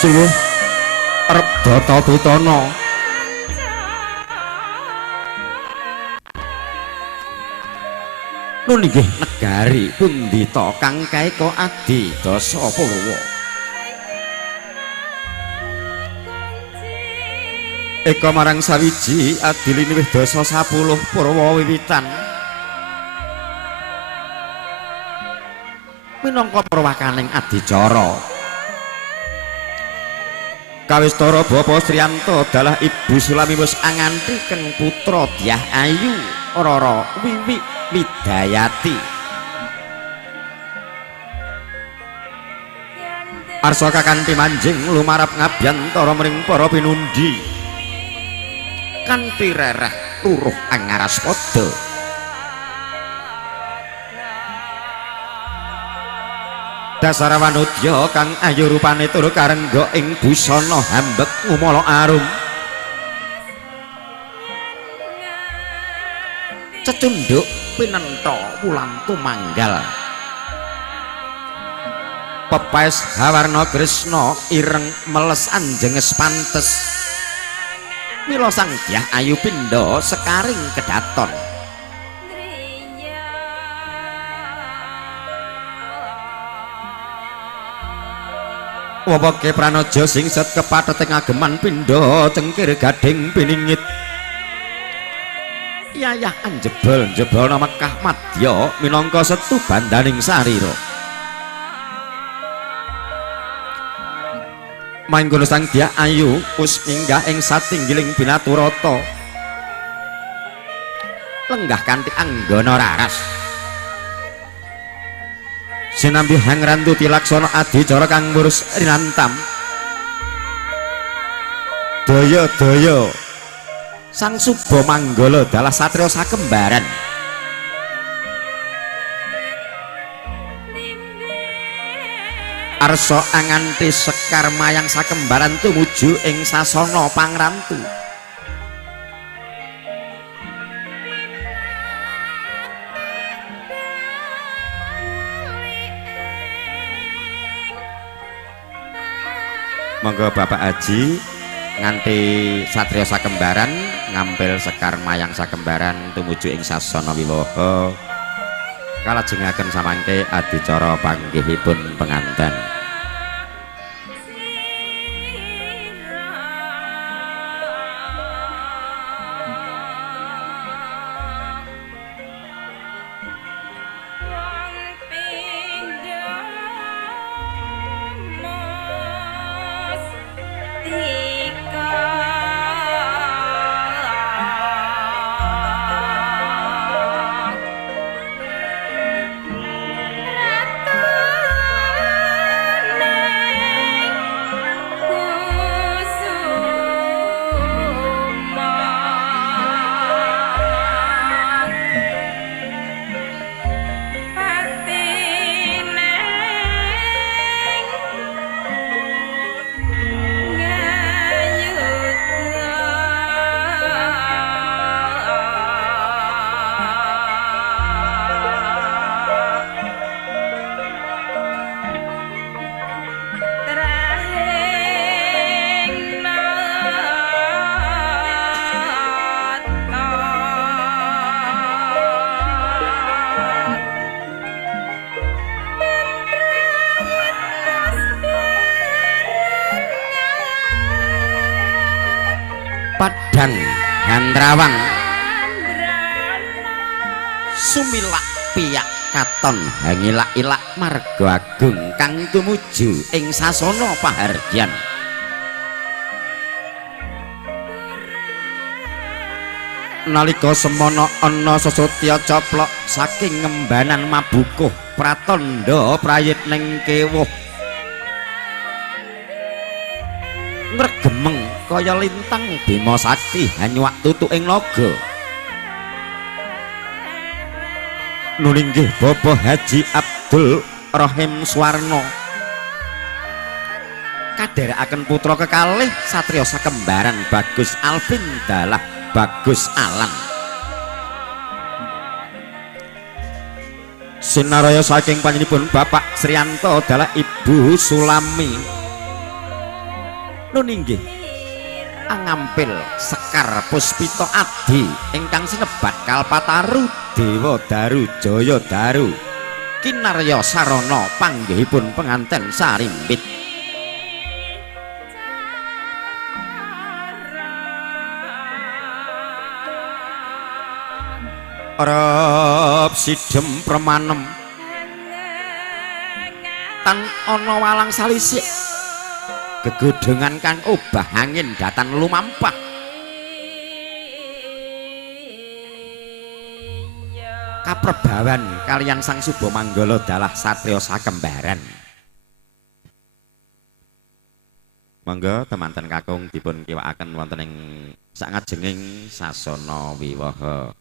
suwuh arep data tutana nun inggih negari pundita kang kaeka adi dasa purwa eka marang sawiji adilini wis dasa 10 purwa wiwitan minangka perwakaning adicara kawistara Bapa Sriyanto dalah Ibu Sulami wis angantiken putra Dyah Ayu Rara Wiwi Widayati arsa kakanthi manjing lumarap ngabyantara mring para pinundi kanthi rereh turuh angaras padha dasara wanudya kang ayu rupane tur karengga ing busana hambek ngumala arum cecunduk pinentha wulan tumanggal pepes hawarna Kresna ireng meles anjenges pantes mila sang Dyah Ayu pindha sekaring kedaton weweke pranaja sing set kepatheteng ageman pindha cengkir gading piningit yayah anjebol-jebol Mekah Madya minangka setu bandaning sarira mangkono sang Dyah Ayu us minggah ing satinggiling binaturata lenggah kanthi anggana raras sinambi hangrantu tilaksana adicara kang ngurus rinantam daya-daya sang Suba Manggala dalah satriya sakembaran arsa anganti sekar mayang sakembaran tumuju ing sasana pangrantu monggo Bapak Haji nganti satriya sakembaran ngampil sekar mayang sakembaran tumuju ing sasana wiwaha kalajengaken samangke adicara panggihipun penganten Padang Handrawang sumilak piyak katon hangilak-ilak marga agung kang tumuju ing sasana pahargyan nalika semana ana sesotya coplok saking ngembanan mabukuh pratandha prayit ning kewuh ngregemeng kaya lintang Bima Sakti hanyuwak tutuk ing naga nulinggih Bapak Haji Abdul Rahim Swarno kadherekaken putra kekalih satriya sakembaran Bagus Alvin dalah Bagus Alan sinaraya saking panjenenganipun Bapak Sriyanto dalah Ibu Sulami nun inggih Angampil Sekar Puspita Adi ingkang sinebat Kalpataru Dewa Daru Jaya Daru kinarya sarana panggihipun penganten sarimbit arep sidhem premanem tan ana walang salisik gegodhengan kang obah angin datan lumampah kaprebawan kaliyan Sang Subamanggala dalah satriya sakembaran. Monggo temanten kakung dipun kiwakaken wonten ing sangajenging sasana wiwaha.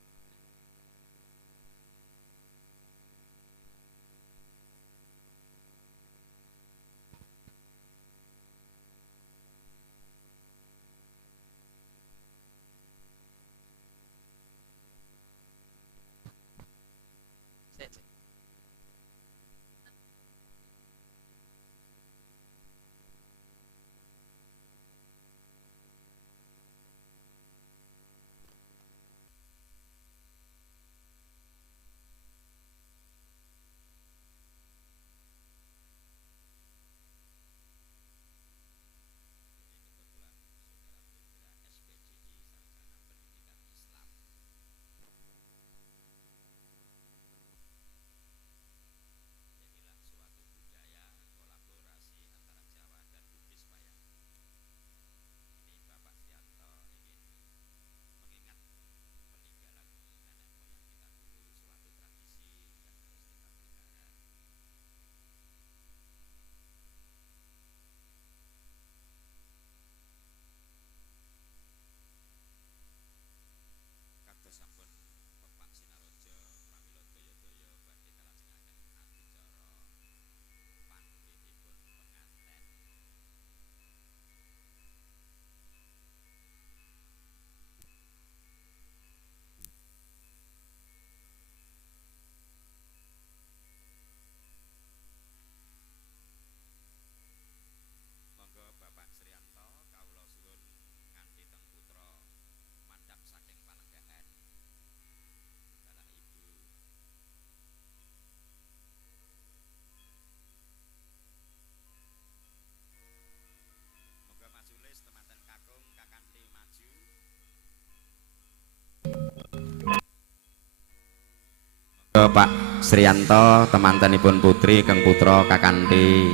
Pak Sriyanto temantenipun putri keng putra kakanthi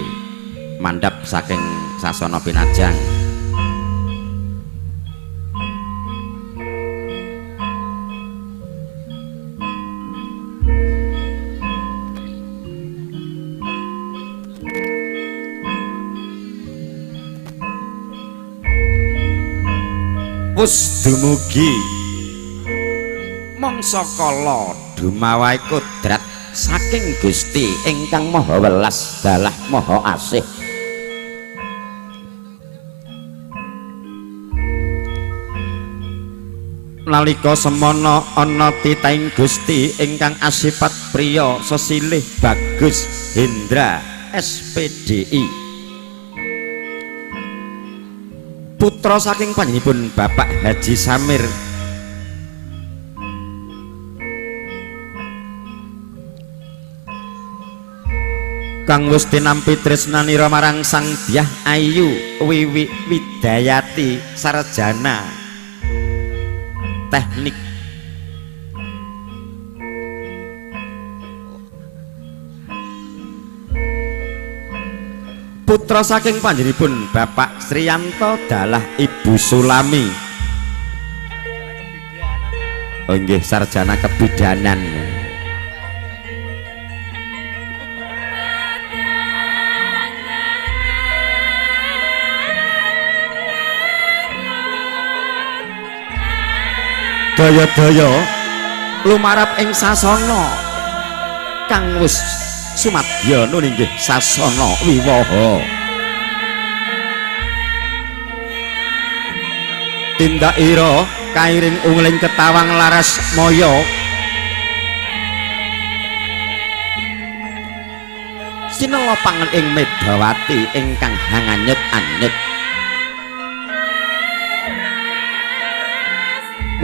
mandhap saking sasana pinajang. Wus dumugi mangsa kala dumawahe kodrat saking Gusti ingkang Maha Welas dalah Maha Asih. Nalika semana ana titahing Gusti ingkang asipat priya sesilih Bagus Hendra SPDI putra saking panjenenganipun Bapak Haji Samir kang wis tinampi tresnanira marang Sang Dyah Ayu Wiwi Widayati sarjana teknik putra saking panjenenganipun Bapak Sriyanto dalah Ibu Sulami oh nggih sarjana kebidanan. Daya-daya lumarap ing sasana kang wis sumadya nun inggih sasana wiwaha. Tindakira kairing ungling ketawang laras maya sinela pangen ing Medawati ingkang hanganyut-anyut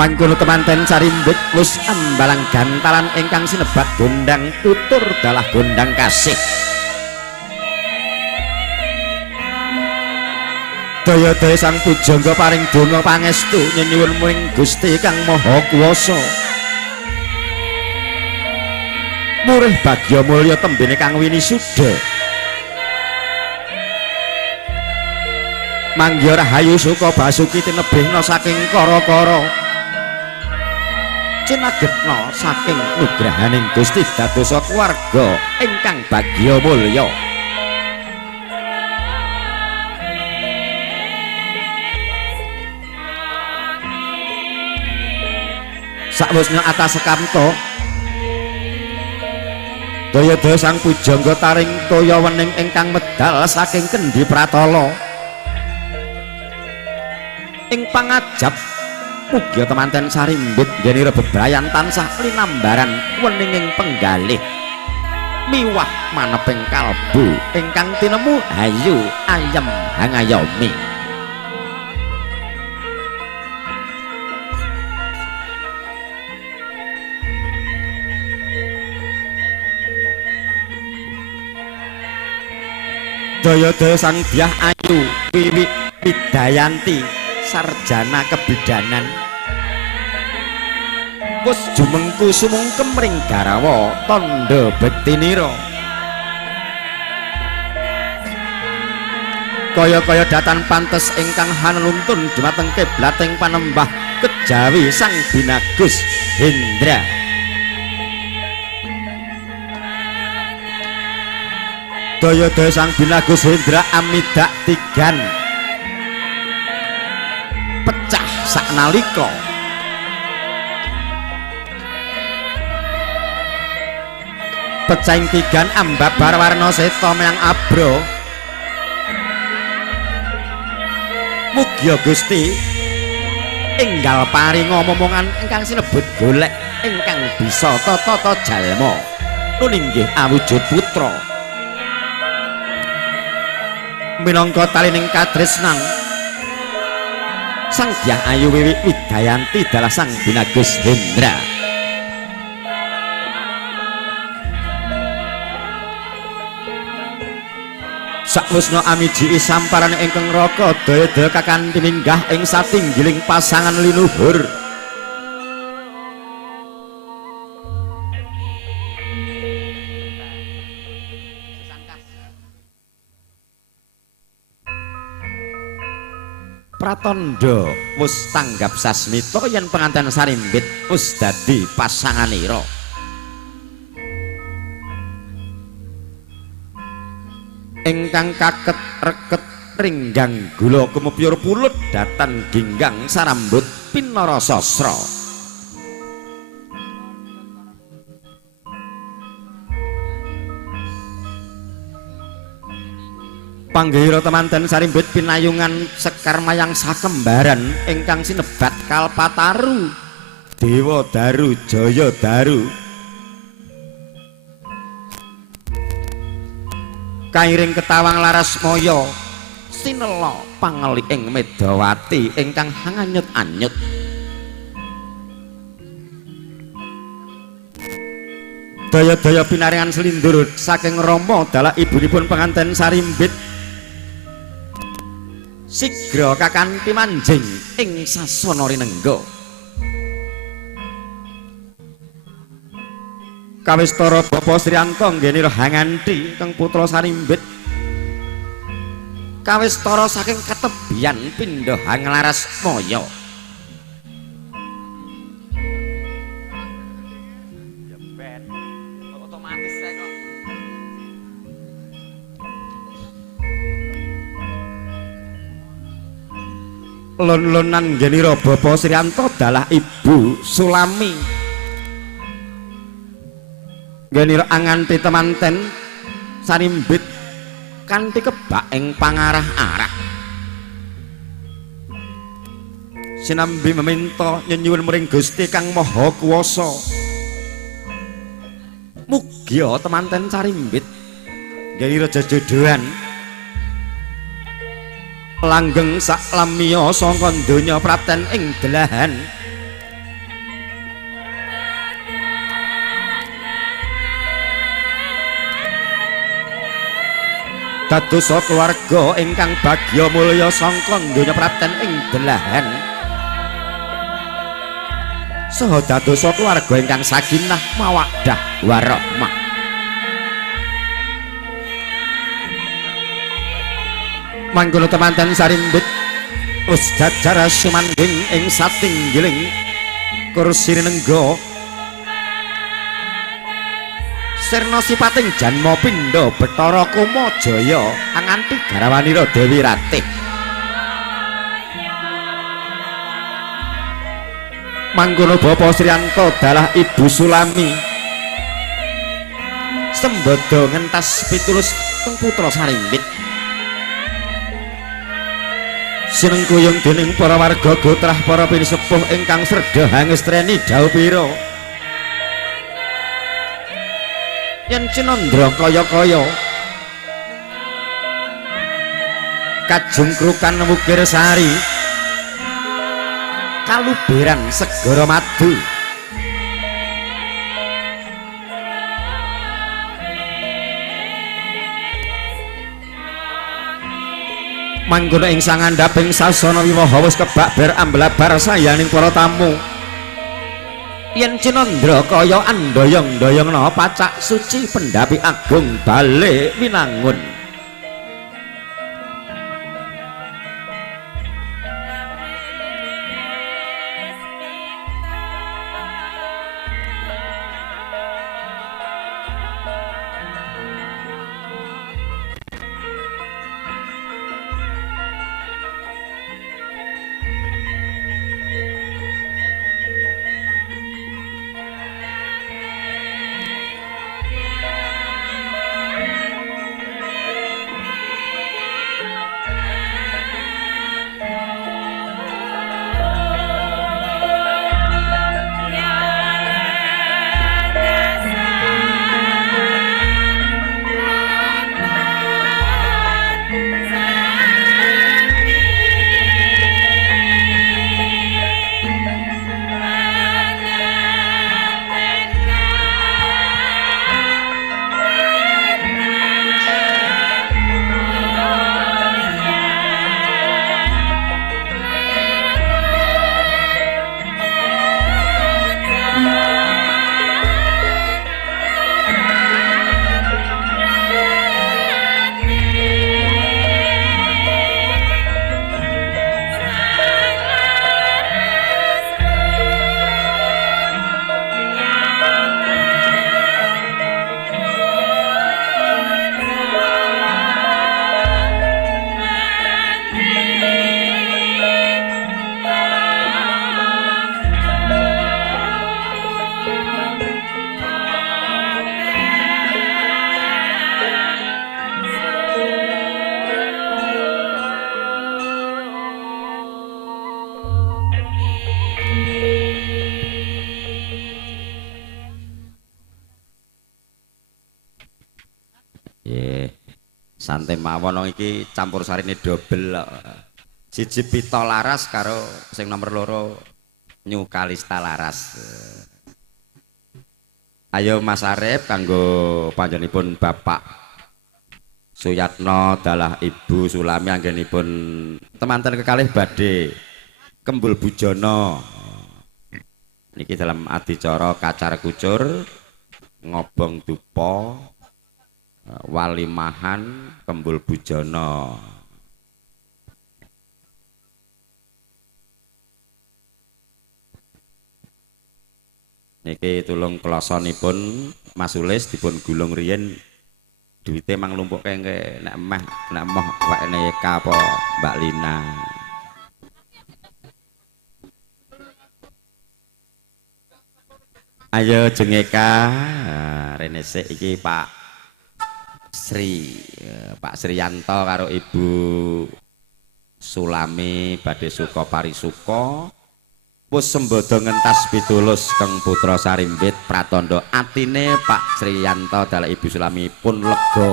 Pangkono temanten sarimbit wis ambalang gantalan ingkang sinebat gondang tutur dalah gondang kasih. Daya-daya sang pujangga paring donga pangestu nyuwun muring Gusti Kang Maha Kuwasa. Murih bagya mulya tembene kang winisuda. Mangya rahayu suka basuki tinebihna saking kara-kara. Cinagetna saking nugrahaning Gusti dadosa keluarga ingkang bagya mulya. Sakwusna atas sekamto daya-daya sang pujangga taring toya wening ingkang medal saking kendi pratala. Ing pangajab mugia temanten sarimbit nggeni bebrayan tansah linambaran weninging penggalih miwah maneping kalbu ingkang tinemu hayu ayem hangayomi. Daya-daya sang Dyah Ayu Wiwi Widayanti sarjana kebidanan wis jumengku sumungkem ring garawa tandha bektinira. Kaya-kaya datan pantes ingkang hanuntun dumateng kiblating panembah kejawi sang binagus Hendra. Daya-daya sang binagus Hendra amidak tigan pecah saknalika. Pecahing tigan ambabar warna seta meang abra. Mugia Gusti enggal paringa momongan ingkang sinebut golek ingkang bisa tata jalma nuninggih awujud putra. Minangka talining katresnan sang Dyah Ayu Wiwi Widayanti dalah sang binagus Hendra. Sakwusna amiji samparan ingkang raka daya-daya kakanthi minggah ing satinggiling pasangan linuhur. Pratandha wis tanggap sasmita yen penganten sarimbit wis dadi pasanganira. Ingkang kaket reket ringgang gula kumepyur pulut datan ginggang sarambut pinara sasra. Panggihira temanten sarimbit pinayungan sekar mayang sakembaran ingkang sinebat Kalpataru Dewa Daru Jaya Daru. Kairing ketawang laras moyo sinela pangeliing Medawati ingkang hanganyut-anyut. Daya-daya pinaringan selindur saking Rama dalah ibunipun penganten sarimbit sigra kakanthi manjing ing sasana rinengga. Kawistara Bapa Sriyanto nggeni Hanganti kang putra sarimbit kawistara saking katebian pindha Hanglaras Maya. Otomatis saya kok. Lon-lonan nggeni Bapa Sriyanto dalah Ibu Sulami. Nggeni anganti temanten sarimbit kanthi kebak ing pangarah-arah. Sinambi meminta nyuwun muring Gusti Kang Maha Kuwasa. Mugia temanten sarimbit nggeni raja jodohan langgeng sak lamiya sangka donya prapten ing delahan dados keluarga ingkang bagya mulya sangka donya praten ing delahan saha dados keluarga ingkang sakinah mawaddah warahmah. Mangkono temanten sarimbit usdajar sumanding ing satinggiling kursi nenggo sirna sipating janma pindha Bathara Kamajaya anganti garawanira Dewi Ratih. Mangkono Bapa Sriyanta dalah Ibu Sulami sembada ngentas pitulus teng putra sarimbit sinengkuyung dening para warga gotrah para pinisepuh ingkang sreda hangestreni Daupira yen Cinandra kaya-kaya kajung krukan wukir sari kaluberan segara madu mangkono ing sangandhaping sasana wiwaha wis kebak ber amblabar sayaning para tamu yen Cinandra kaya andoyong-doyongna pacak suci pendhapi agung bale winangun. Santai mawon iki campur sarine dobel kok. Siji Pita Laras karo sing nomor loro Nyu Kalista Laras. Ayo Mas Arep kanggo panjenenganipun Bapak Suyatno dalah Ibu Sulami anggenipun temanten kekalih badhe Kembul Bujana. Niki dalam adicara kacar kucur ngobong dupa Walimahan Kembul Bujana. Niki tulung klosanipun Mas Ulis dipun gulung riyen duwite mang lumpuke nek moh wekne Eka apa Mbak Lina. Ayo jengeka rene sik iki Pak Sriyanto karo Ibu Sulami badhe suka parisuka wis sembada ngentas pitulus keng putra sarimbit pratandha atine Pak Sriyanto dalah Ibu Sulami pun lega.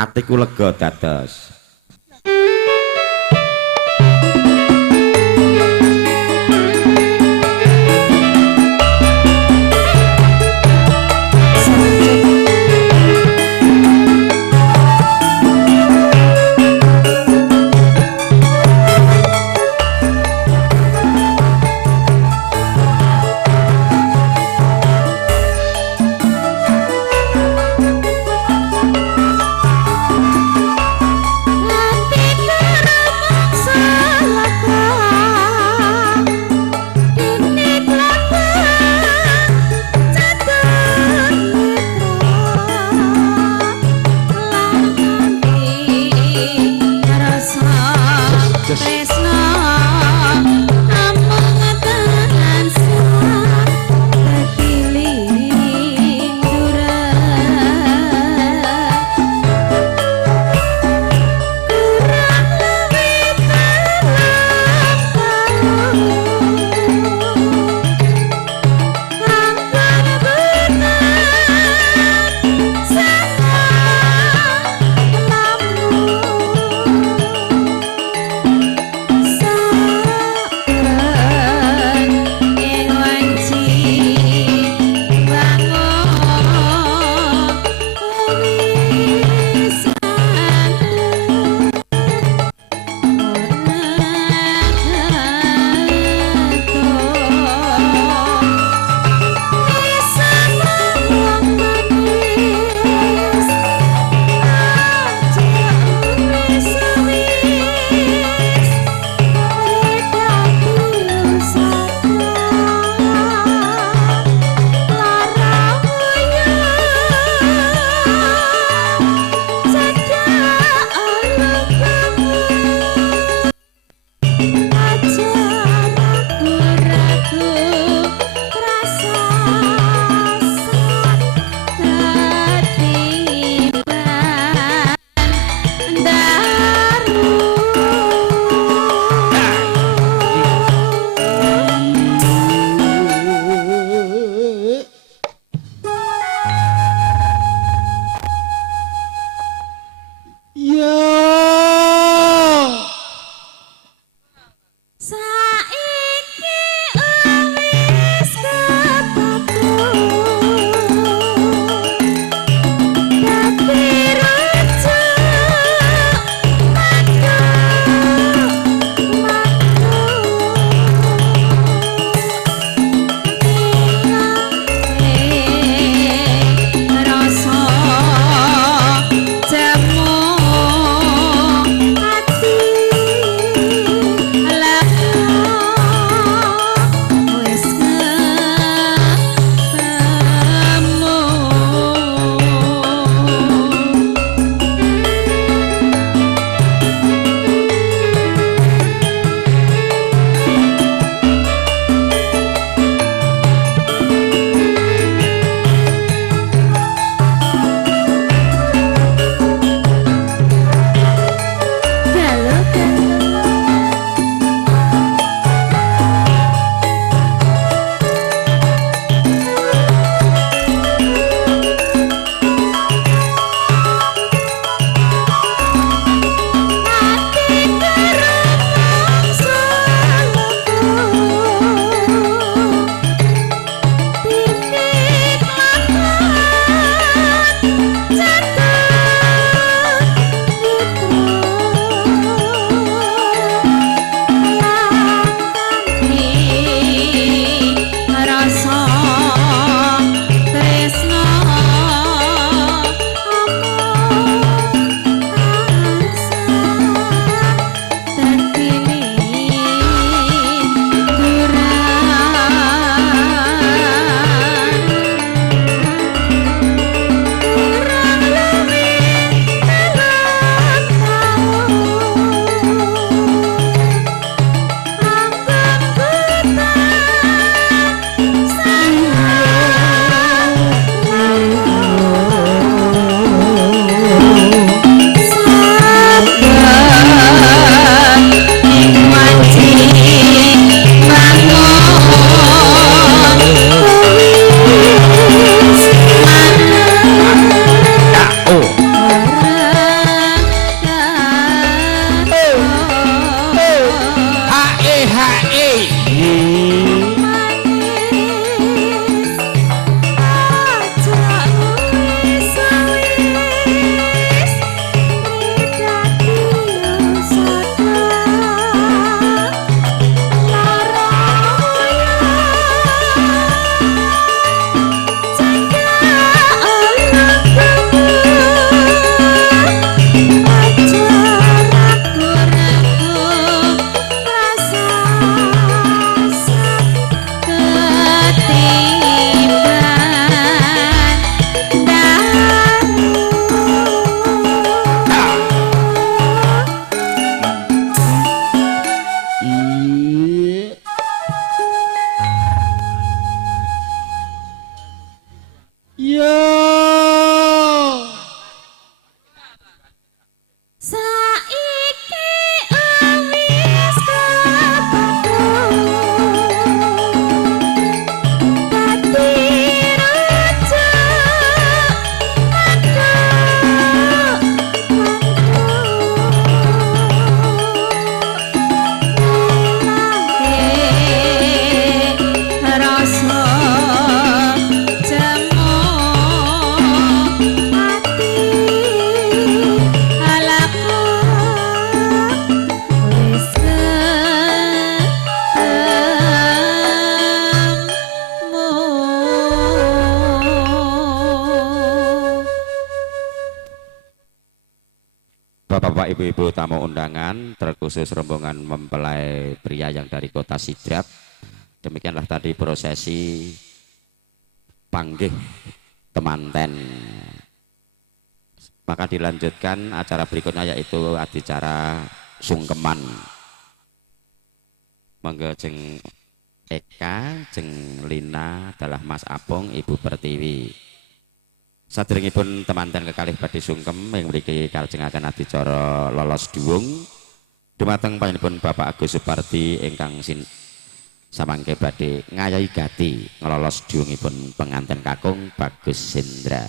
Atiku lega dados. Yo saiki wis kepaku dadi raja rasa jemo ati alaku wis ketemu. Bapak-bapak, ibu-ibu tamu undangan, terkhusus rombongan mempelai pria yang dari kota Sidrap. Demikianlah tadi prosesi panggih temanten. Maka dilanjutkan acara berikutnya yaitu adicara sungkeman. Monggo jeng Eka, jeng Lina adalah Mas Apung, Ibu Pertiwi. Saderengipun temanten kekalih badhe sungkem ing mriki kajengaken adicara lolos duwung dumateng panjenenganipun Bapak Agus Supardi ingkang samangke badhe ngayahi gati ngelolos duwungipun penganten kakung Bagus Hendra.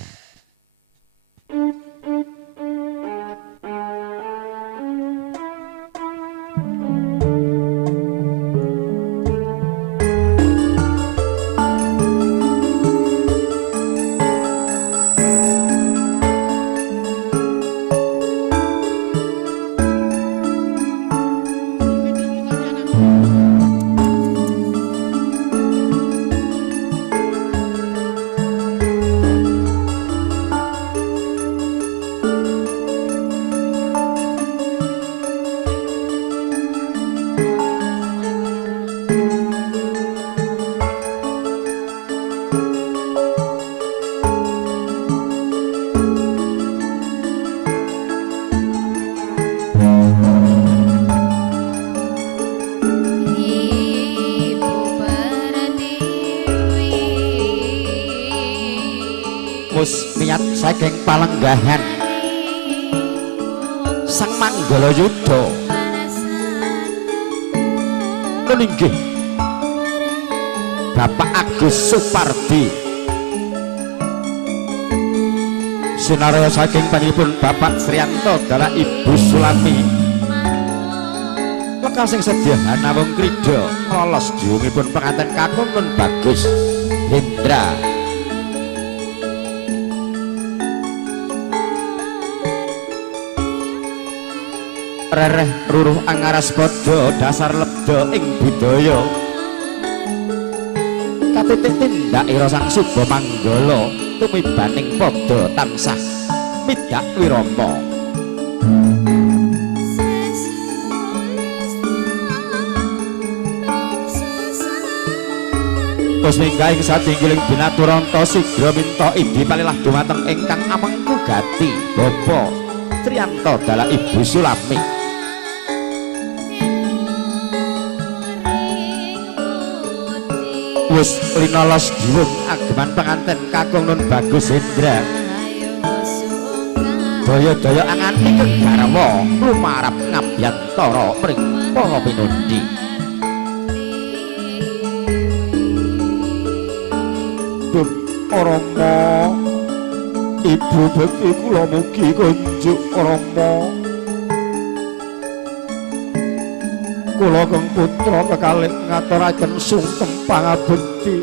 Niat saking palenggahan Sang Manggala Yudha meninggih Bapak Agus Supardi sinarya saking panjenenganipun Bapak Sriyanto dalah Ibu Sulami lekasing sedyahan wong krida lolos diungipun penganten kakung nun Bagus Hendra. Rereh ruruh angaras padha dasar lebda ing budaya katitik tindakira Sang Suba Manggala tumibaning padha tansah midak wirama. Bos minggah ing satinggiling binaturanta sigra minta indi palilah dumateng ingkang amengku gati Bapak Sriyanto dalah Ibu Sulami. Wis linolos diwung ageman penganten kakung nun Bagus Hendra daya-daya angani kegarwa lumarap ngabyantara mring para pinundi. Duh Rama, Ibu bekti kula mugi kunjuk Rama. Kula kang putra kekalih ngaturaken sungkem pangabekti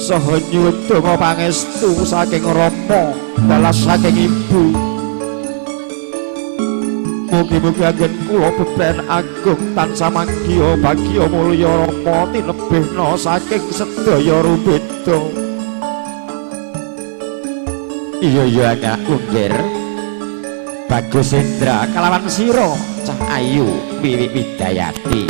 saha nyuwun donga pangestu saking Rama dalah saking Ibu. Mugi-mugi anggen kula beben agung tansah manggiya bagya mulya Rama tinebihna saking sedaya rubeda. Iya anakku nggir Bagus Hendra kalawan sira cah ayu Wiwi Widayati.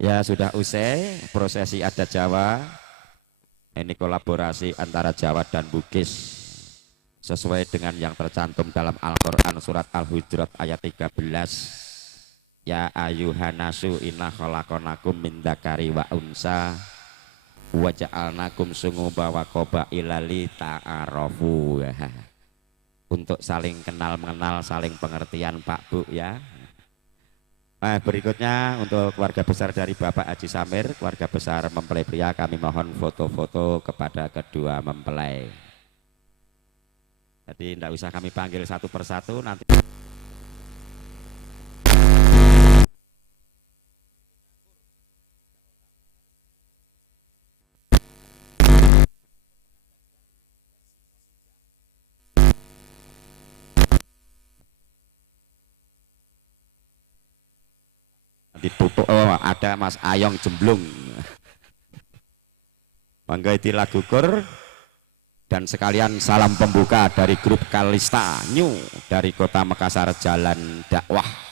Ya sudah usai prosesi adat Jawa. Ini kolaborasi antara Jawa dan Bugis sesuai dengan yang tercantum dalam Al-Quran surat Al-Hujurat ayat 13. Ya ayuhanasu inna khalaqnakum min dzakari wa unsa wa ja'alnakum sungguba wa qabaila li ta'arafu. Untuk saling kenal mengenal, saling pengertian Pak Bu ya. Berikutnya untuk keluarga besar dari Bapak Haji Samir, keluarga besar mempelai pria, kami mohon foto-foto kepada kedua mempelai. Jadi tidak usah kami panggil satu persatu nanti. Ditutup. Oh, ada Mas Ayong Jemblung. Mangga itu lagu kur dan sekalian salam pembuka dari grup Kalista New dari Kota Makassar Jalan Dakwah.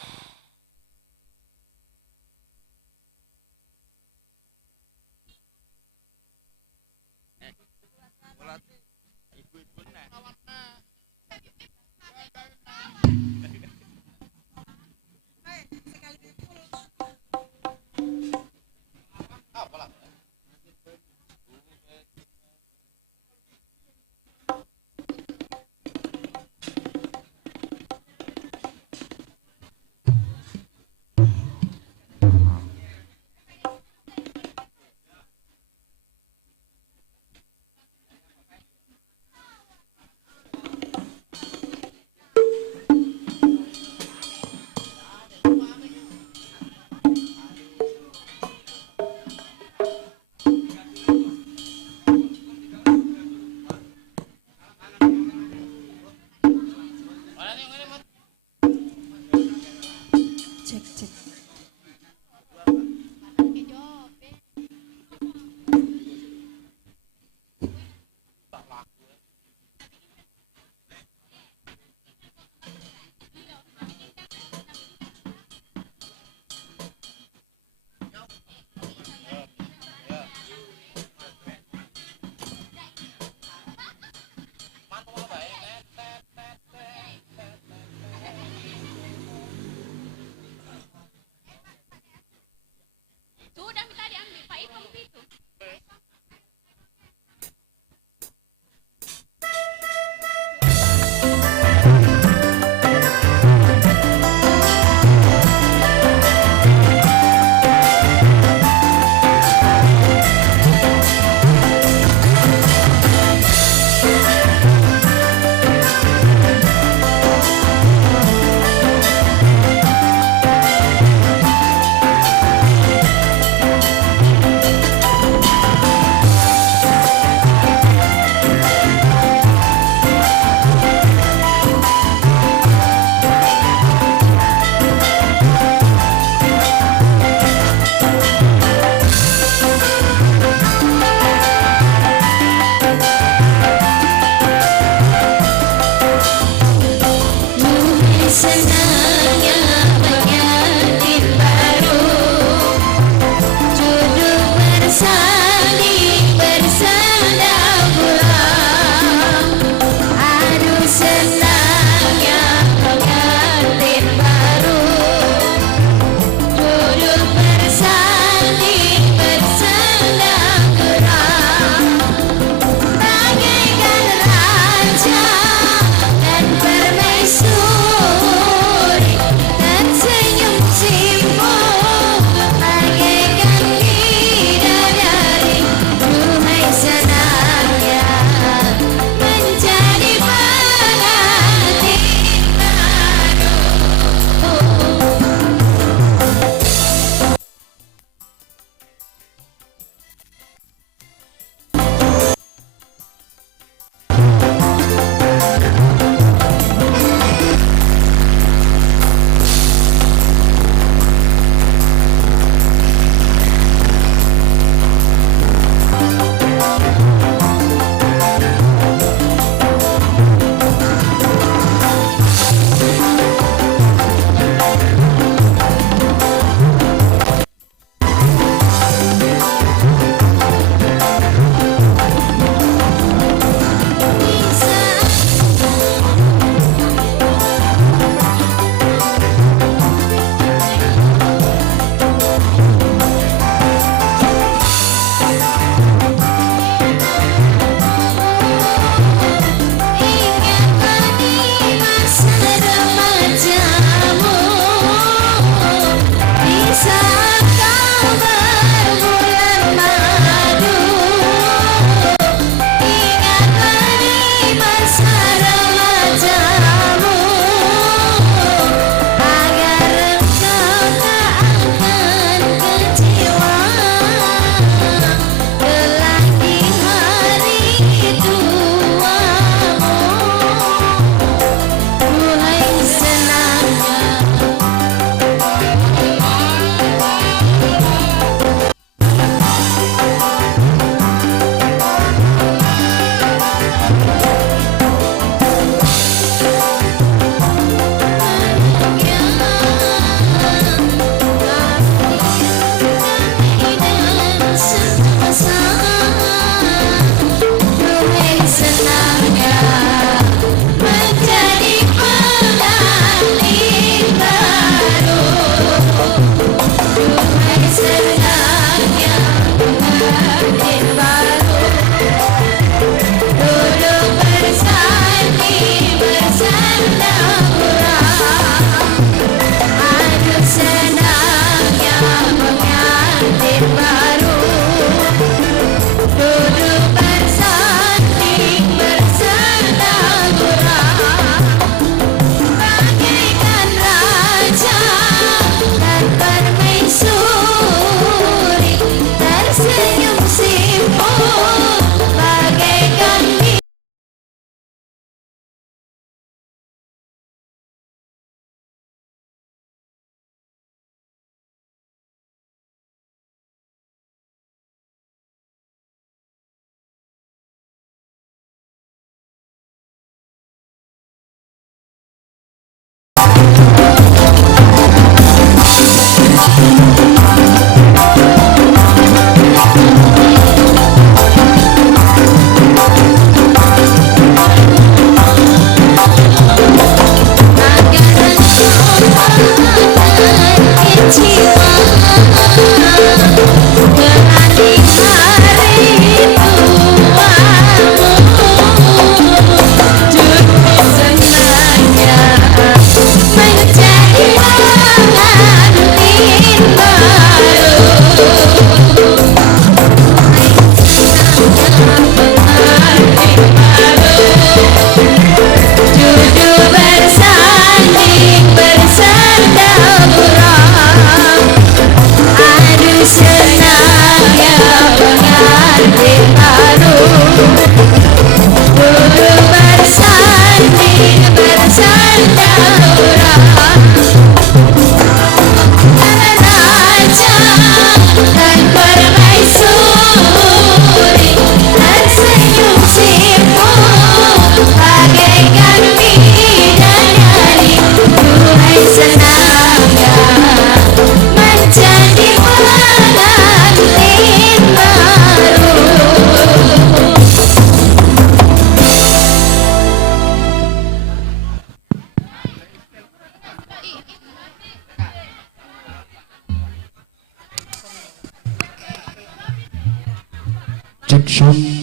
Jackson.